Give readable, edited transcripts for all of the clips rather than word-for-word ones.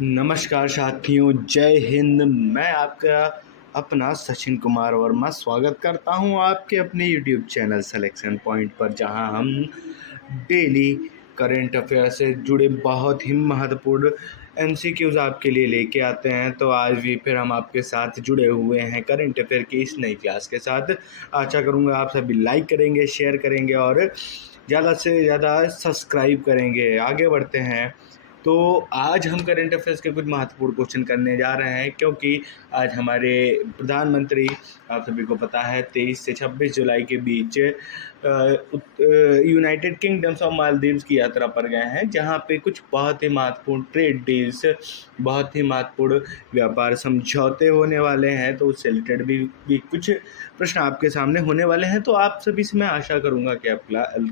नमस्कार साथियों, जय हिंद। मैं आपका अपना सचिन कुमार वर्मा स्वागत करता हूं आपके अपने यूट्यूब चैनल सिलेक्शन पॉइंट पर, जहां हम डेली करंट अफेयर से जुड़े बहुत ही महत्वपूर्ण एमसीक्यूज आपके लिए लेके आते हैं। तो आज भी फिर हम आपके साथ जुड़े हुए हैं करंट अफेयर की इस नई क्लास के साथ। आशा करूँगा आप सभी लाइक करेंगे, शेयर करेंगे और ज़्यादा से ज़्यादा सब्सक्राइब करेंगे। आगे बढ़ते हैं। तो आज हम करंट अफेयर्स के कुछ महत्वपूर्ण क्वेश्चन करने जा रहे हैं, क्योंकि आज हमारे प्रधानमंत्री, आप सभी को पता है, 23 से 26 जुलाई के बीच यूनाइटेड किंगडम्स ऑफ मालदीव्स की यात्रा पर गए हैं, जहां पे कुछ बहुत ही महत्वपूर्ण ट्रेड डील्स, बहुत ही महत्वपूर्ण व्यापार समझौते होने वाले हैं। तो उससे रिलेटेड भी कुछ प्रश्न आपके सामने होने वाले हैं। तो आप सभी से मैं आशा करूंगा कि आप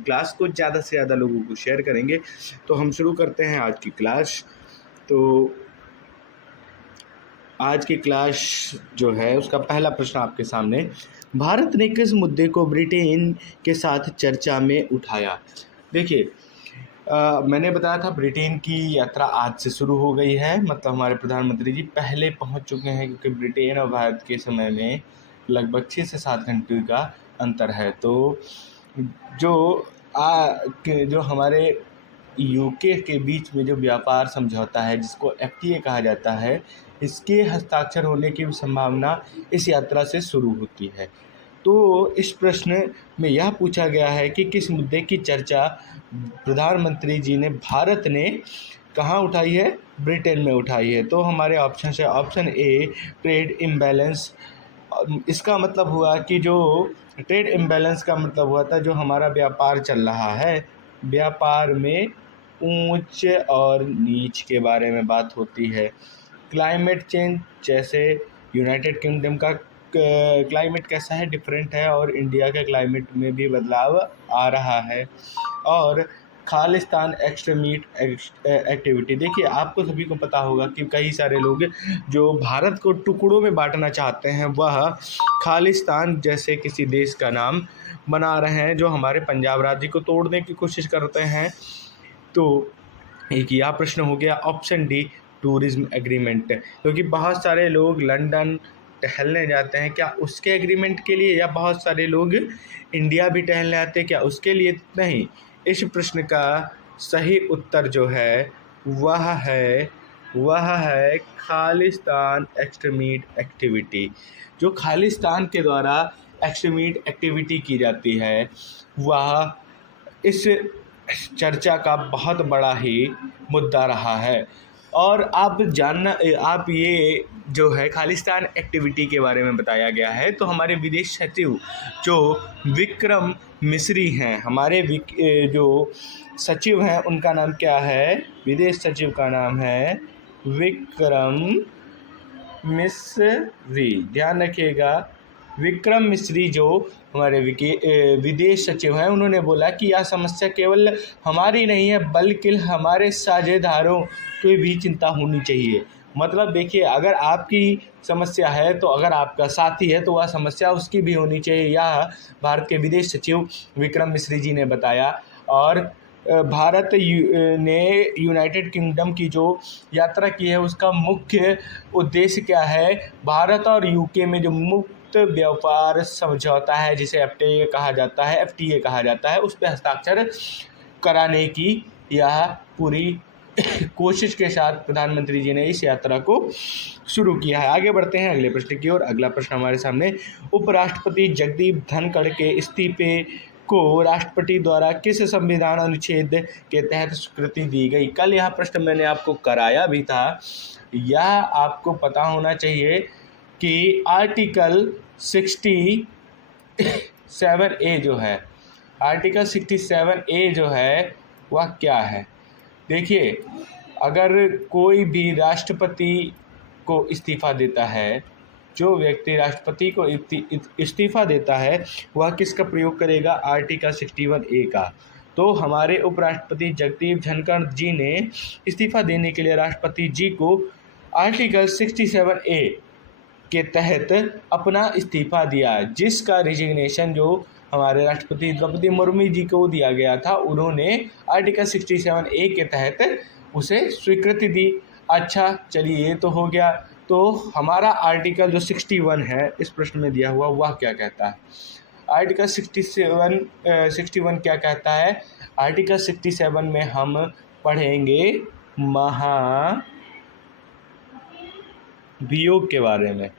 क्लास को ज़्यादा से ज़्यादा लोगों को शेयर करेंगे। तो हम शुरू करते हैं आज की क्लास। तो आज की क्लास जो है उसका पहला प्रश्न आपके सामने, भारत ने किस मुद्दे को ब्रिटेन के साथ चर्चा में उठाया। देखिए, मैंने बताया था ब्रिटेन की यात्रा आज से शुरू हो गई है, मतलब हमारे प्रधानमंत्री जी पहले पहुंच चुके हैं, क्योंकि ब्रिटेन और भारत के समय में लगभग 6 से 7 घंटे का अंतर है। तो जो जो हमारे यूके के बीच में जो व्यापार समझौता है, जिसको एफटीए कहा जाता है, इसके हस्ताक्षर होने की संभावना इस यात्रा से शुरू होती है। तो इस प्रश्न में यह पूछा गया है कि किस मुद्दे की चर्चा प्रधानमंत्री जी ने, भारत ने कहाँ उठाई है? ब्रिटेन में उठाई है। तो हमारे ऑप्शन है, ऑप्शन ए ट्रेड इम्बैलेंस। इसका मतलब हुआ कि जो ट्रेड इम्बैलेंस का मतलब हुआ था, जो हमारा व्यापार चल रहा है, व्यापार में ऊंच और नीच के बारे में बात होती है। क्लाइमेट चेंज, जैसे यूनाइटेड किंगडम का क्लाइमेट कैसा है, डिफरेंट है, और इंडिया के क्लाइमेट में भी बदलाव आ रहा है। और खालिस्तान एक्सट्रीमिट एक्टिविटी। देखिए, आपको सभी को पता होगा कि कई सारे लोग जो भारत को टुकड़ों में बांटना चाहते हैं, वह खालिस्तान जैसे किसी देश का नाम बना रहे हैं, जो हमारे पंजाब राज्य को तोड़ने की कोशिश करते हैं। तो एक यह प्रश्न हो गया। ऑप्शन डी टूरिज्म एग्रीमेंट, क्योंकि बहुत सारे लोग लंदन टहलने जाते हैं, क्या उसके एग्रीमेंट के लिए, या बहुत सारे लोग इंडिया भी टहलने आते हैं, क्या उसके लिए? नहीं। इस प्रश्न का सही उत्तर जो है वह है खालिस्तान एक्सट्रीमिट एक्टिविटी। जो खालिस्तान के द्वारा एक्सट्रीमिट एक्टिविटी की जाती है, वह इस चर्चा का बहुत बड़ा ही मुद्दा रहा है। और आप ये जो है खालिस्तान एक्टिविटी के बारे में बताया गया है। तो हमारे विदेश सचिव जो विक्रम मिस्री हैं, हमारे जो सचिव हैं, उनका नाम क्या है? विदेश सचिव का नाम है विक्रम मिस्री। ध्यान रखिएगा, विक्रम मिस्री जो हमारे विदेश सचिव हैं, उन्होंने बोला कि यह समस्या केवल हमारी नहीं है, बल्कि हमारे साझेदारों की भी चिंता होनी चाहिए। मतलब देखिए, अगर आपकी समस्या है, तो अगर आपका साथी है, तो वह समस्या उसकी भी होनी चाहिए। यह भारत के विदेश सचिव विक्रम मिस्री जी ने बताया। और भारत ने यूनाइटेड किंगडम की जो यात्रा की है, उसका मुख्य उद्देश्य क्या है? भारत और यूके में जो मुक्त व्यापार समझौता है, जिसे एफटीए कहा जाता है, उस पर हस्ताक्षर कराने की यह पूरी कोशिश के साथ प्रधानमंत्री जी ने इस यात्रा को शुरू किया है। आगे बढ़ते हैं अगले प्रश्न की ओर। अगला प्रश्न हमारे सामने, उपराष्ट्रपति जगदीप धनखड़ के इस्तीफे को राष्ट्रपति द्वारा किस संविधान अनुच्छेद के तहत स्वीकृति दी गई? कल यह प्रश्न मैंने आपको कराया भी था। यह आपको पता होना चाहिए कि आर्टिकल 67A जो है, आर्टिकल 67A जो है वह क्या है? देखिए, अगर कोई भी राष्ट्रपति को इस्तीफ़ा देता है, जो व्यक्ति राष्ट्रपति को इस्तीफ़ा देता है, वह किसका प्रयोग करेगा? आर्टिकल 61A का। तो हमारे उपराष्ट्रपति जगदीप धनखड़ जी ने इस्तीफ़ा देने के लिए राष्ट्रपति जी को आर्टिकल 67A के तहत अपना इस्तीफ़ा दिया, जिसका रिजिग्नेशन जो हमारे राष्ट्रपति द्रौपदी मुर्मू जी को दिया गया था। उन्होंने आर्टिकल 67A के तहत उसे स्वीकृति दी। अच्छा चलिए ये तो हो गया। तो हमारा आर्टिकल जो 61 है इस प्रश्न में दिया हुआ वह क्या कहता है? आर्टिकल 61 क्या कहता है? आर्टिकल 67 में हम पढ़ेंगे महाभियोग के बारे में।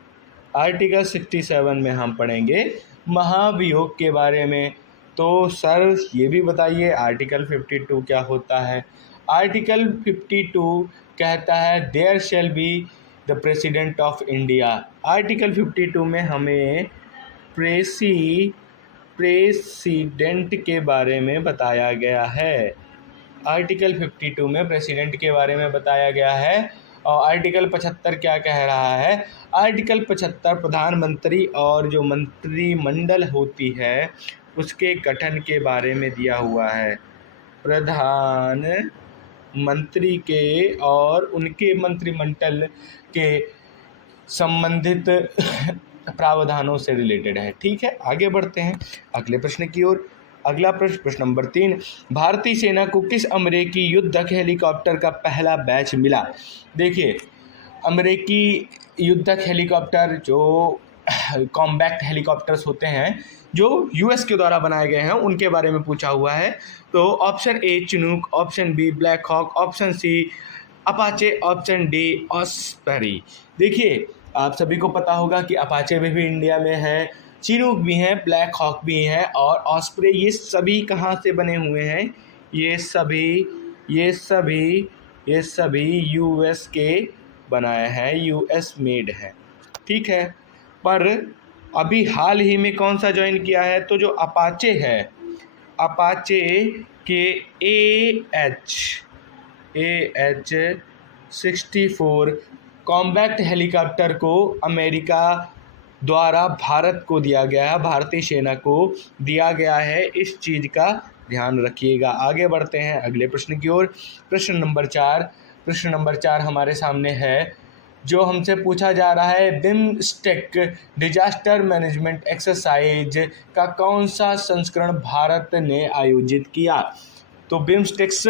आर्टिकल 67 में हम पढ़ेंगे महाभियोग के बारे में। तो सर ये भी बताइए आर्टिकल 52 क्या होता है? आर्टिकल 52 कहता है there shall be the president of India. Article 52 में हमें प्रेसिडेंट के बारे में बताया गया है। आर्टिकल 52 में प्रेसिडेंट के बारे में बताया गया है। और आर्टिकल 75 क्या कह रहा है? आर्टिकल 75 प्रधानमंत्री और जो मंत्रिमंडल होती है उसके गठन के बारे में दिया हुआ है। प्रधानमंत्री के और उनके मंत्रिमंडल के संबंधित प्रावधानों से रिलेटेड है। ठीक है, आगे बढ़ते हैं अगले प्रश्न की ओर। अगला प्रश्न नंबर 3, भारतीय सेना को किस अमेरिकी युद्धक हेलीकॉप्टर का पहला बैच मिला? देखिए, अमेरिकी युद्धक हेलीकॉप्टर जो कॉम्बैक्ट हेलीकॉप्टर्स होते हैं जो यूएस के द्वारा बनाए गए हैं उनके बारे में पूछा हुआ है। तो option A Chinook, option B Black Hawk, option C Apache, option D Osprey. देखिए, आप सभी को पता होगा कि अपाचे भी इंडिया में है, चिनूक भी हैं, ब्लैक हॉक भी हैं और ऑस्प्रे। ये सभी कहाँ से बने हुए हैं? ये सभी यूएस के बनाए हैं, यूएस मेड है। ठीक है, पर अभी हाल ही में कौन सा ज्वाइन किया है? तो जो अपाचे है, अपाचे के AH-64 कॉम्बैक्ट हेलीकॉप्टर को अमेरिका द्वारा भारत को दिया गया है, भारतीय सेना को दिया गया है। इस चीज़ का ध्यान रखिएगा। आगे बढ़ते हैं अगले प्रश्न की ओर। प्रश्न नंबर 4 हमारे सामने है, जो हमसे पूछा जा रहा है बिम्स्टेक डिजास्टर मैनेजमेंट एक्सरसाइज का कौन सा संस्करण भारत ने आयोजित किया? तो बिम्स्टेक्स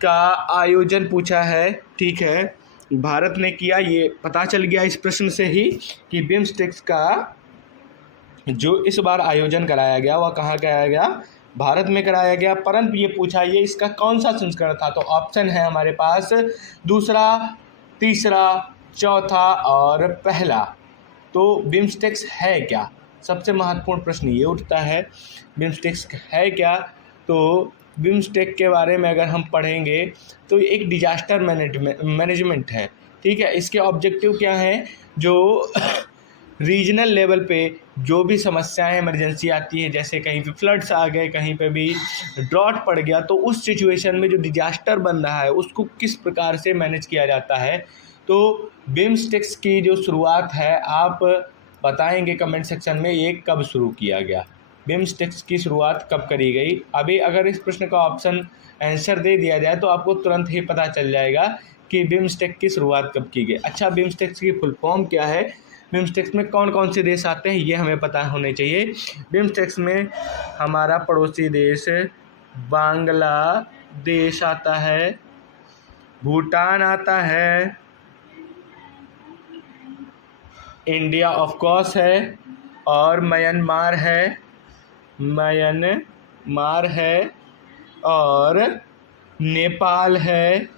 का आयोजन पूछा है। ठीक है, भारत ने किया, ये पता चल गया इस प्रश्न से ही कि बिम्स्टेक्स का जो इस बार आयोजन कराया गया वह कहाँ कराया गया? भारत में कराया गया। परंतु ये पूछा ये इसका कौन सा संस्करण था? तो ऑप्शन है हमारे पास दूसरा, तीसरा, चौथा और पहला। तो बिम्स्टेक्स है क्या? सबसे महत्वपूर्ण प्रश्न ये उठता है, बिम्स्टेक्स है क्या? तो बिम्स्टेक के बारे में अगर हम पढ़ेंगे तो एक डिजास्टर मैनेजमेंट है। ठीक है, इसके ऑब्जेक्टिव क्या हैं? जो रीजनल लेवल पे जो भी समस्याएं इमरजेंसी आती है, जैसे कहीं पे फ्लड्स आ गए, कहीं पे भी ड्रॉट पड़ गया, तो उस सिचुएशन में जो डिजास्टर बन रहा है उसको किस प्रकार से मैनेज किया जाता है। तो बिम्स्टेक्स की जो शुरुआत है आप बताएंगे कमेंट सेक्शन में ये कब शुरू किया गया, बिम्स्टेक्स की शुरुआत कब करी गई। अभी अगर इस प्रश्न का ऑप्शन आंसर दे दिया जाए तो आपको तुरंत ही पता चल जाएगा कि बिम्स्टेक की शुरुआत कब की गई। अच्छा, बिम्स्टेक्स की फुल फॉर्म क्या है? बिम्स्टेक्स में कौन कौन से देश आते हैं ये हमें पता होने चाहिए। बिम्स्टेक्स में हमारा पड़ोसी देश बांग्लादेश आता है, भूटान आता है, इंडिया ऑफ कोर्स है और म्यांमार है और नेपाल है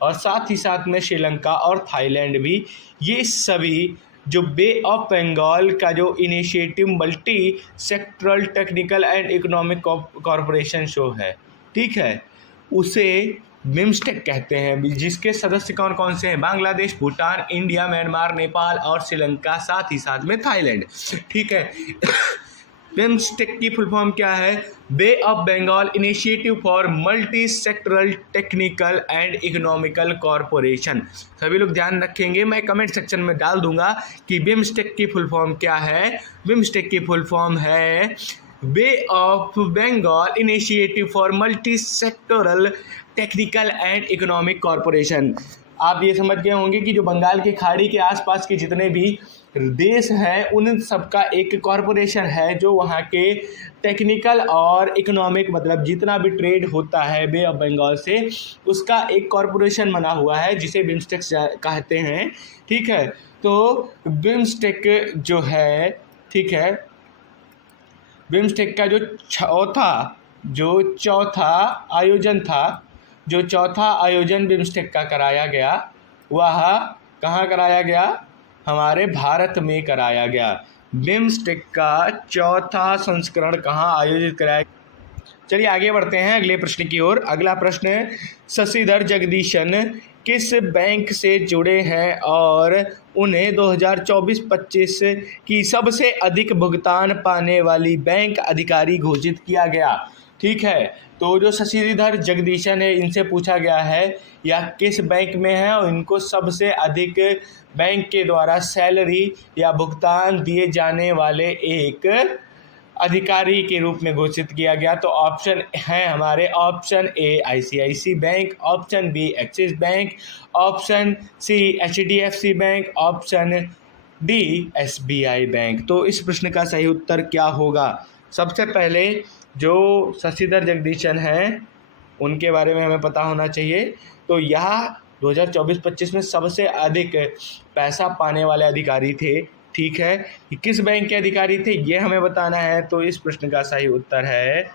और साथ ही साथ में श्रीलंका और थाईलैंड भी। ये सभी जो बे ऑफ बंगाल का जो initiative multi sectoral technical and economic corporation show है, ठीक है, उसे बिम्स्टेक कहते हैं। जिसके सदस्य कौन कौन से हैं? बांग्लादेश, भूटान, इंडिया, म्यांमार, नेपाल और श्रीलंका, साथ ही साथ में थाईलैंड। ठीक है, बिम्स्टेक की फुल फॉर्म क्या है? Bay of Bengal initiative for multi sectoral technical and economical corporation. सभी लोग ध्यान रखेंगे, मैं कमेंट सेक्शन में डाल दूंगा कि बिम्स्टेक की फुल फॉर्म क्या है। बिम्स्टेक की फुल फॉर्म है bay of Bengal initiative for multi sectoral technical and economic corporation. आप ये समझ गए होंगे कि जो बंगाल की खाड़ी के आसपास के जितने भी देश हैं उन सबका एक कॉरपोरेशन है जो वहाँ के टेक्निकल और इकोनॉमिक मतलब जितना भी ट्रेड होता है बे ऑफ बंगाल से उसका एक कॉरपोरेशन बना हुआ है जिसे बिम्स्टेक कहते हैं। ठीक है, तो बिम्स्टेक जो है, ठीक है, बिम्स्टेक का जो चौथा आयोजन बिम्स्टेक का कराया गया वह कहाँ कराया गया? हमारे भारत में कराया गया। बिम्स्टेक का चौथा संस्करण कहाँ आयोजित कराया? चलिए आगे बढ़ते हैं अगले प्रश्न की ओर। अगला प्रश्न, शशिधर जगदीशन किस बैंक से जुड़े हैं और उन्हें 2024-25 की सबसे अधिक भुगतान पाने वाली बैंक अधिकारी घोषित किया गया? ठीक है, तो जो शशिधर जगदीशन है इनसे पूछा गया है या किस बैंक में है और इनको सबसे अधिक बैंक के द्वारा सैलरी या भुगतान दिए जाने वाले एक अधिकारी के रूप में घोषित किया गया। तो ऑप्शन है हमारे, option A ICIC bank, option B Axis bank, option C HDFC bank, option D SBI bank. तो इस प्रश्न का सही उत्तर क्या होगा? सबसे पहले जो शशिधर जगदीशन हैं उनके बारे में हमें पता होना चाहिए। तो यह 2024-25 में सबसे अधिक पैसा पाने वाले अधिकारी थे। ठीक है, किस बैंक के अधिकारी थे ये हमें बताना है। तो इस प्रश्न का सही उत्तर है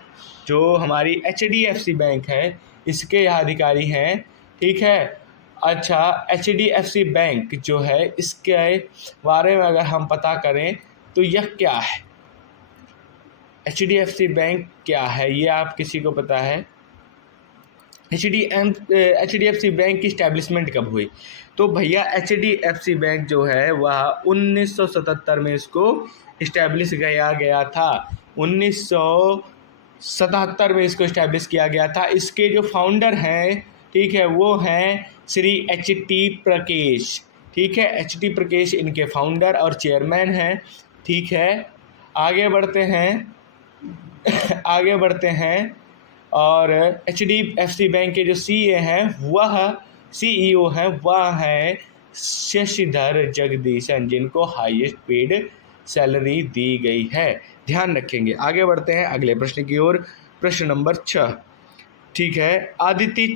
जो हमारी एचडीएफसी बैंक है, इसके यह अधिकारी हैं। ठीक है, अच्छा, एचडीएफसी बैंक जो है इसके बारे में अगर हम पता करें तो यह क्या है? एचडीएफसी बैंक क्या है ये आप किसी को पता है? एचडीएफसी बैंक की इस्टेब्लिशमेंट कब हुई? तो भैया एचडीएफसी बैंक जो है वह 1977 में इसको इस्टेब्लिश किया गया था। 1977 में इसको इस्टेब्लिश किया गया था। इसके जो फाउंडर हैं, ठीक है, वो हैं श्री एच टी प्रकेश। ठीक है, एच टी प्रकेश इनके फाउंडर और चेयरमैन हैं। ठीक है, आगे बढ़ते हैं और एचडीएफसी बैंक के जो सीईओ हैं वह हैं शशिधर जगदीशन, जिनको हाईएस्ट पेड सैलरी दी गई है। ध्यान रखेंगे। आगे बढ़ते हैं अगले प्रश्न की ओर। प्रश्न नंबर 6, ठीक है, अदिति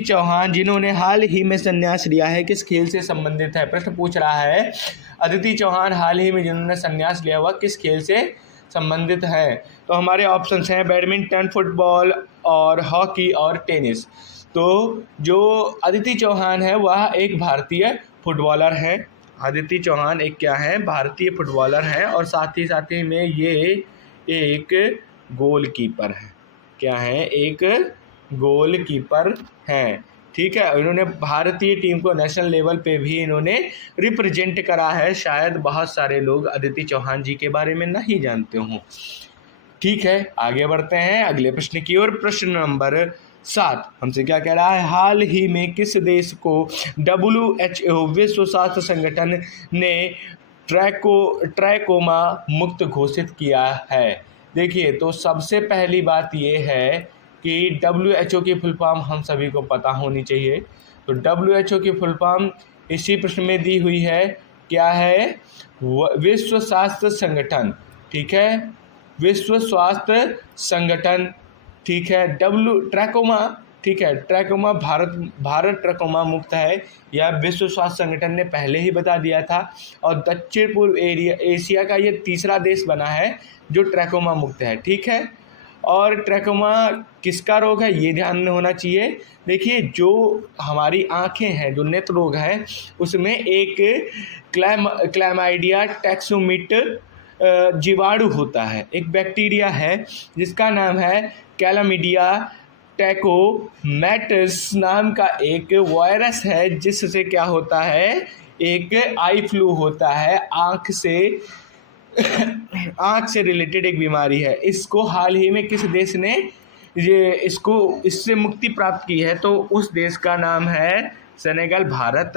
चौहान जिन्होंने हाल ही में संन्यास लिया है किस खेल से संबंधित है? प्रश्न पूछ रहा है अदिति चौहान हाल ही में जिन्होंने संन्यास लिया हुआ किस खेल से संबंधित है? तो हमारे ऑप्शंस हैं बैडमिंटन, फुटबॉल और हॉकी और टेनिस। तो जो अदिति चौहान है वह एक भारतीय फुटबॉलर है। अदिति चौहान एक क्या है? भारतीय फुटबॉलर हैं और साथ ही में ये एक गोलकीपर है। क्या है? एक गोलकीपर हैं। ठीक है, इन्होंने भारतीय टीम को नेशनल लेवल पे भी इन्होंने रिप्रेजेंट करा है। शायद बहुत सारे लोग अदिति चौहान जी के बारे में नहीं जानते हों। ठीक है, आगे बढ़ते हैं अगले प्रश्न की ओर। प्रश्न नंबर 7 हमसे क्या कह रहा है? हाल ही में किस देश को WHO विश्व स्वास्थ्य संगठन ने ट्रैकोमा मुक्त घोषित किया है? देखिए, तो सबसे पहली बात ये है कि WHO की फुल फॉर्म हम सभी को पता होनी चाहिए। तो WHO की फुल फॉर्म इसी प्रश्न में दी हुई है। क्या है? विश्व स्वास्थ्य संगठन। ठीक है, विश्व स्वास्थ्य संगठन। ठीक है, ट्रैकोमा। ठीक है, ट्रैकोमा भारत ट्रैकोमा मुक्त है, यह विश्व स्वास्थ्य संगठन ने पहले ही बता दिया था। और दक्षिण पूर्व एशिया का ये तीसरा देश बना है जो ट्रैकोमा मुक्त है। ठीक है, और ट्रैकोमा किसका रोग है ये ध्यान में होना चाहिए। देखिए, जो हमारी आँखें हैं, जो नेत्र रोग है, उसमें एक क्लैमाइडिया टैक्सोमिट जीवाणु होता है, एक बैक्टीरिया है जिसका नाम है क्लैमिडिया टैकोमैटस नाम का एक वायरस है, जिससे क्या होता है? एक आई फ्लू होता है, आँख से रिलेटेड एक बीमारी है। इसको हाल ही में किस देश ने इससे मुक्ति प्राप्त की है? तो उस देश का नाम है सेनेगल। भारत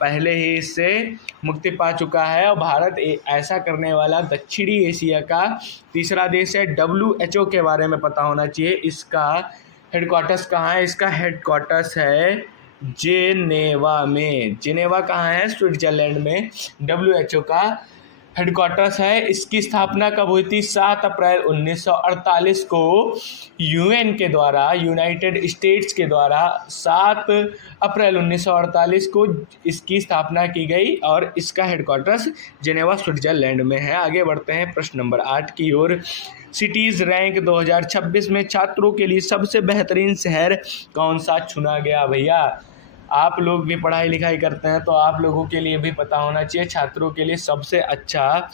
पहले ही इससे मुक्ति पा चुका है और भारत ऐसा करने वाला दक्षिणी एशिया का तीसरा देश है। WHO के बारे में पता होना चाहिए। इसका हेडक्वार्टर्स कहाँ है? इसका हेडक्वार्टर्स है जेनेवा में। जेनेवा कहाँ है? स्विट्जरलैंड में WHO का हेडक्वार्टर्स है। इसकी स्थापना कब हुई थी? 7 अप्रैल 1948 को यूएन के द्वारा, यूनाइटेड स्टेट्स के द्वारा 7 अप्रैल 1948 को इसकी स्थापना की गई और इसका हेडक्वार्टर्स जेनेवा स्विट्जरलैंड में है। आगे बढ़ते हैं प्रश्न नंबर 8 की ओर। सिटीज रैंक 2026 में छात्रों के लिए सबसे बेहतरीन शहर कौन सा चुना गया? भैया आप लोग भी पढ़ाई लिखाई करते हैं तो आप लोगों के लिए भी पता होना चाहिए छात्रों के लिए सबसे अच्छा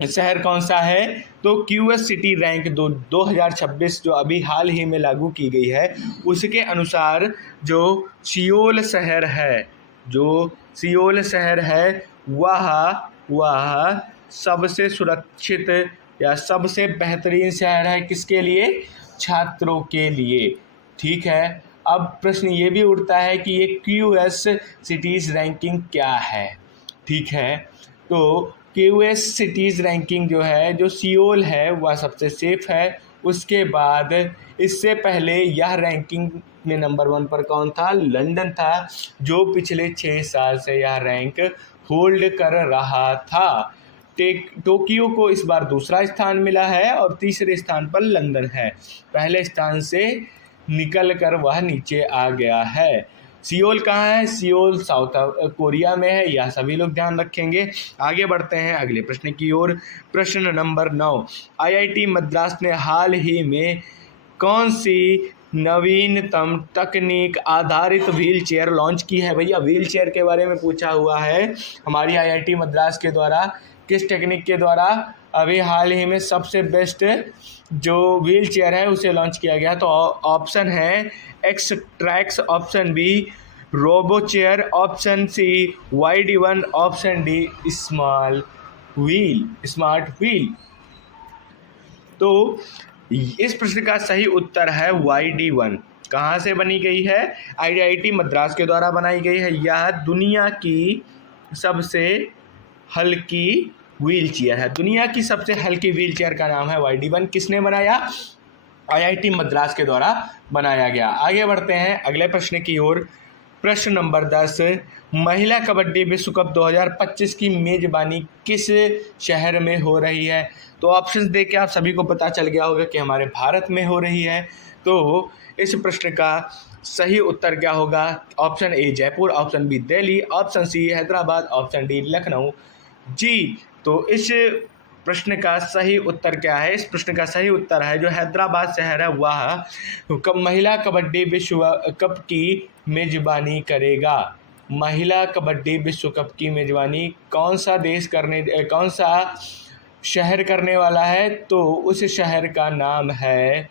शहर कौन सा है। तो क्यूएस सिटी रैंक 2026 जो अभी हाल ही में लागू की गई है, उसके अनुसार जो सियोल शहर है, वह सबसे सुरक्षित या सबसे बेहतरीन शहर है। किसके लिए? छात्रों के लिए। ठीक है, अब प्रश्न ये भी उठता है कि ये क्यूएस सिटीज़ रैंकिंग क्या है? ठीक है, तो क्यूएस सिटीज़ रैंकिंग जो है, जो सियोल है वह सबसे सेफ है। उसके बाद इससे पहले यह रैंकिंग में नंबर 1 पर कौन था? लंदन था, जो पिछले 6 साल से यह रैंक होल्ड कर रहा था। टोक्यो को इस बार दूसरा स्थान मिला है और तीसरे स्थान पर लंदन है। पहले स्थान से निकल कर वह नीचे आ गया है। सियोल कहाँ है? सियोल साउथ कोरिया में है, यह सभी लोग ध्यान रखेंगे। आगे बढ़ते हैं अगले प्रश्न की ओर। प्रश्न नंबर 9। आईआईटी मद्रास ने हाल ही में कौन सी नवीनतम तकनीक आधारित व्हील चेयर लॉन्च की है? भैया व्हील चेयर के बारे में पूछा हुआ है हमारी आईआईटी मद्रास के द्वारा। किस टेक्निक के द्वारा? अभी हाल ही में सबसे बेस्ट जो व्हील चेयर है उसे लॉन्च किया गया। तो ऑप्शन है X tracks, option B robo chair, option C YD1, option D smart wheel. तो इस प्रश्न का सही उत्तर है YD1। कहाँ से बनी गई है? आईआईटी मद्रास के द्वारा बनाई गई है। यह दुनिया की सबसे हल्की व्हील चेयर है। दुनिया की सबसे हल्की व्हील चेयर का नाम है YD1। किसने बनाया? आईआईटी मद्रास के द्वारा बनाया गया। आगे बढ़ते हैं अगले प्रश्न की ओर। प्रश्न नंबर 10। महिला कबड्डी विश्व कप 2025 की मेजबानी किस शहर में हो रही है? तो ऑप्शंस देख के आप सभी को पता चल गया होगा कि हमारे भारत में हो रही है। तो इस प्रश्न का सही उत्तर क्या होगा? Option A Jaipur, option B Delhi, option C Hyderabad, option D Lucknow. जी, तो इस प्रश्न का सही उत्तर क्या है? इस प्रश्न का सही उत्तर है जो हैदराबाद शहर है वह महिला कबड्डी विश्व कप की मेजबानी करेगा। महिला कबड्डी विश्व कप की मेजबानी कौन सा शहर करने वाला है? तो उस शहर का नाम है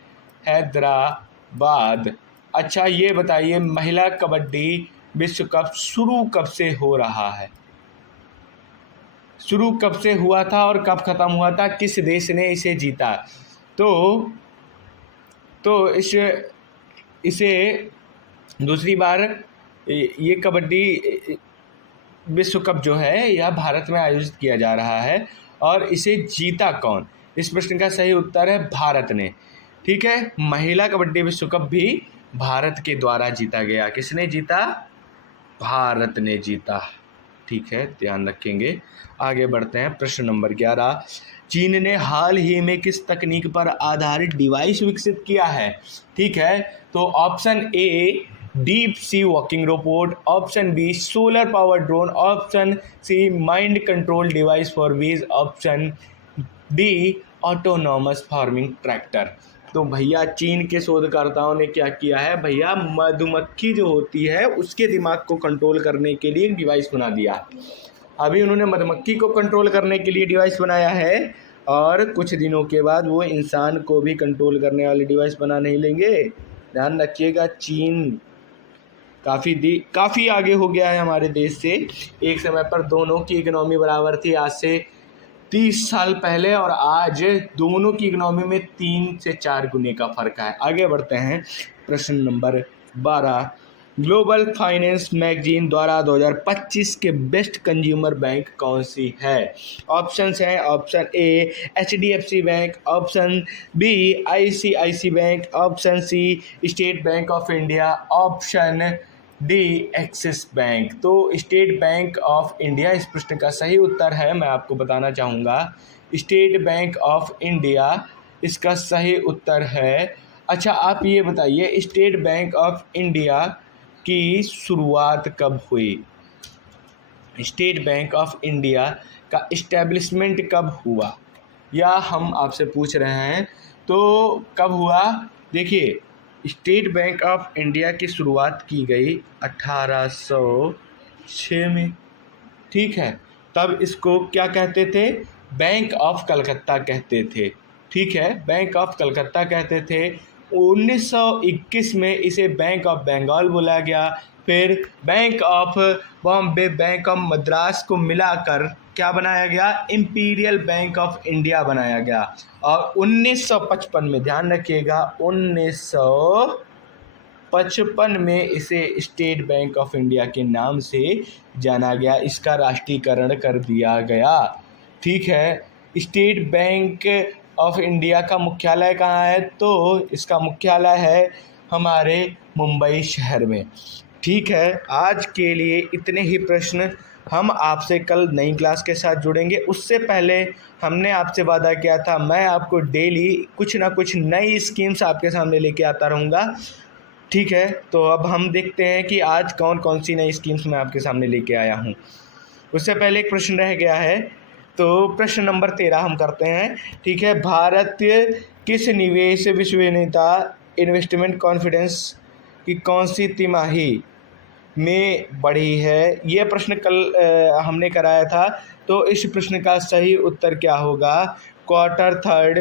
हैदराबाद। अच्छा ये बताइए, महिला कबड्डी विश्व कप शुरू कब से हो रहा है? शुरू कब से हुआ था और कब ख़त्म हुआ था? किस देश ने इसे जीता? तो इसे दूसरी बार ये कबड्डी विश्व कप जो है यह भारत में आयोजित किया जा रहा है। और इसे जीता कौन? इस प्रश्न का सही उत्तर है भारत ने। ठीक है, महिला कबड्डी विश्व कप भी भारत के द्वारा जीता गया। किसने जीता? भारत ने जीता। ठीक है, ध्यान रखेंगे। आगे बढ़ते हैं प्रश्न नंबर 11। चीन ने हाल ही में किस तकनीक पर आधारित डिवाइस विकसित किया है? ठीक है, तो option A deep sea walking robot, option B solar power drone, option C mind control device for bees, option D autonomous farming tractor. तो भैया चीन के शोधकर्ताओं ने क्या किया है? भैया मधुमक्खी जो होती है उसके दिमाग को कंट्रोल करने के लिए एक डिवाइस बना दिया। अभी उन्होंने मधुमक्खी को कंट्रोल करने के लिए डिवाइस बनाया है और कुछ दिनों के बाद वो इंसान को भी कंट्रोल करने वाली डिवाइस बना नहीं लेंगे। ध्यान रखिएगा, चीन काफ़ी आगे हो गया है हमारे देश से। एक समय पर दोनों की इकोनॉमी बराबर थी, आज से 30 साल पहले, और आज दोनों की इकोनॉमी में 3 से 4 गुने का फ़र्क है। आगे बढ़ते हैं प्रश्न नंबर 12। ग्लोबल फाइनेंस मैगजीन द्वारा 2025 के बेस्ट कंज्यूमर बैंक कौन सी है? ऑप्शंस हैं option A HDFC bank, option B ICICI bank, option C State Bank of India, option D Axis bank. तो स्टेट बैंक ऑफ इंडिया इस प्रश्न का सही उत्तर है। मैं आपको बताना चाहूँगा स्टेट बैंक ऑफ इंडिया इसका सही उत्तर है। अच्छा, आप ये बताइए स्टेट बैंक ऑफ इंडिया की शुरुआत कब हुई? स्टेट बैंक ऑफ इंडिया का इस्टेब्लिशमेंट कब हुआ, या हम आपसे पूछ रहे हैं तो कब हुआ? देखिए, स्टेट बैंक ऑफ इंडिया की शुरुआत की गई 1806 में, ठीक है। तब इसको क्या कहते थे? बैंक ऑफ कलकत्ता कहते थे, ठीक है, बैंक ऑफ कलकत्ता कहते थे। 1921 में इसे बैंक ऑफ बंगाल बोला गया। फिर bank of Bombay, bank of Madras को मिलाकर क्या बनाया गया? इंपीरियल बैंक ऑफ इंडिया बनाया गया। और 1955 में, ध्यान रखिएगा, 1955 में इसे स्टेट बैंक ऑफ इंडिया के नाम से जाना गया, इसका राष्ट्रीयकरण कर दिया गया, ठीक है। स्टेट बैंक ऑफ इंडिया का मुख्यालय कहाँ है? तो इसका मुख्यालय है हमारे मुंबई शहर में, ठीक है। आज के लिए इतने ही प्रश्न। हम आपसे कल नई क्लास के साथ जुड़ेंगे। उससे पहले हमने आपसे वादा किया था मैं आपको डेली कुछ ना कुछ नई स्कीम्स आपके सामने लेके आता रहूँगा, ठीक है। तो अब हम देखते हैं कि आज कौन कौन सी नई स्कीम्स मैं आपके सामने लेके आया हूँ। उससे पहले एक प्रश्न रह गया है, तो प्रश्न नंबर 13 हम करते हैं, ठीक है। भारत किस निवेश विश्वसनीयता इन्वेस्टमेंट कॉन्फिडेंस की कौन सी तिमाही में बढ़ी है? ये प्रश्न कल हमने कराया था। तो इस प्रश्न का सही उत्तर क्या होगा? Quarter third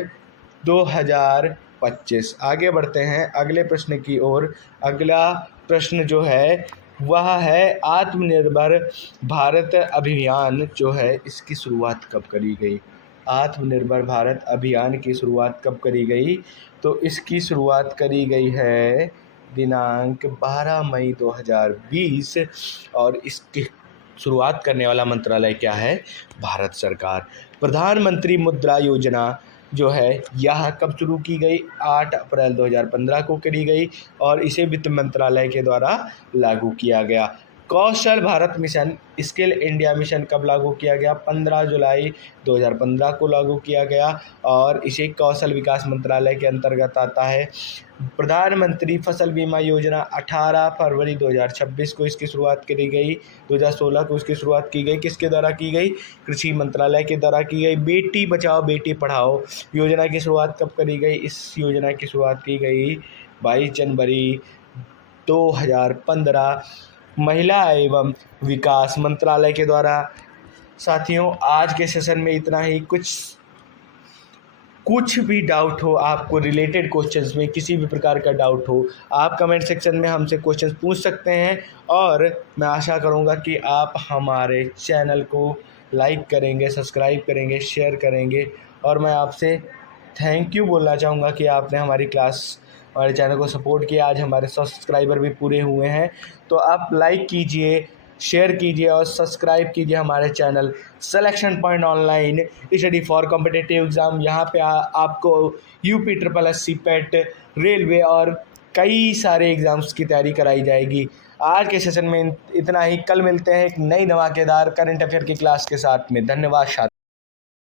2025। आगे बढ़ते हैं अगले प्रश्न की ओर। अगला प्रश्न जो है वह है आत्मनिर्भर भारत अभियान जो है इसकी शुरुआत कब करी गई? आत्मनिर्भर भारत अभियान की शुरुआत कब करी गई? तो इसकी शुरुआत करी गई है दिनांक 12 मई 2020। और इसकी शुरुआत करने वाला मंत्रालय क्या है? भारत सरकार। प्रधानमंत्री मुद्रा योजना जो है यह कब शुरू की गई? 8 अप्रैल 2015 को करी गई और इसे वित्त मंत्रालय के द्वारा लागू किया गया। Kaushal Bharat mission, skill India mission कब लागू किया गया? 15 जुलाई 2015 को लागू किया गया और इसे कौशल विकास मंत्रालय के अंतर्गत आता है। प्रधानमंत्री फसल बीमा योजना 18 फरवरी 2026 को इसकी शुरुआत करी गई। 2016 को इसकी शुरुआत की गई। किसके द्वारा की गई? कृषि मंत्रालय के द्वारा की गई। बेटी बचाओ बेटी पढ़ाओ योजना की शुरुआत कब करी गई? इस योजना की शुरुआत की गई 22 जनवरी 2015 महिला एवं विकास मंत्रालय के द्वारा। साथियों, आज के सेशन में इतना ही। कुछ भी डाउट हो आपको रिलेटेड क्वेश्चंस में, किसी भी प्रकार का डाउट हो, आप कमेंट सेक्शन में हमसे क्वेश्चंस पूछ सकते हैं। और मैं आशा करूंगा कि आप हमारे चैनल को लाइक करेंगे, सब्सक्राइब करेंगे, शेयर करेंगे। और मैं आपसे थैंक यू बोलना चाहूँगा कि आपने हमारे चैनल को सपोर्ट किया। आज हमारे 100 सब्सक्राइबर भी पूरे हुए हैं। तो आप लाइक कीजिए, शेयर कीजिए और सब्सक्राइब कीजिए हमारे channel selection point online study for competitive exam. यहाँ पे आपको यूपी SSSC पेट, रेलवे और कई सारे एग्ज़ाम्स की तैयारी कराई जाएगी। आज के सेशन में इतना ही। कल मिलते हैं एक नई धमाकेदार करंट अफेयर की क्लास के साथ में। धन्यवाद।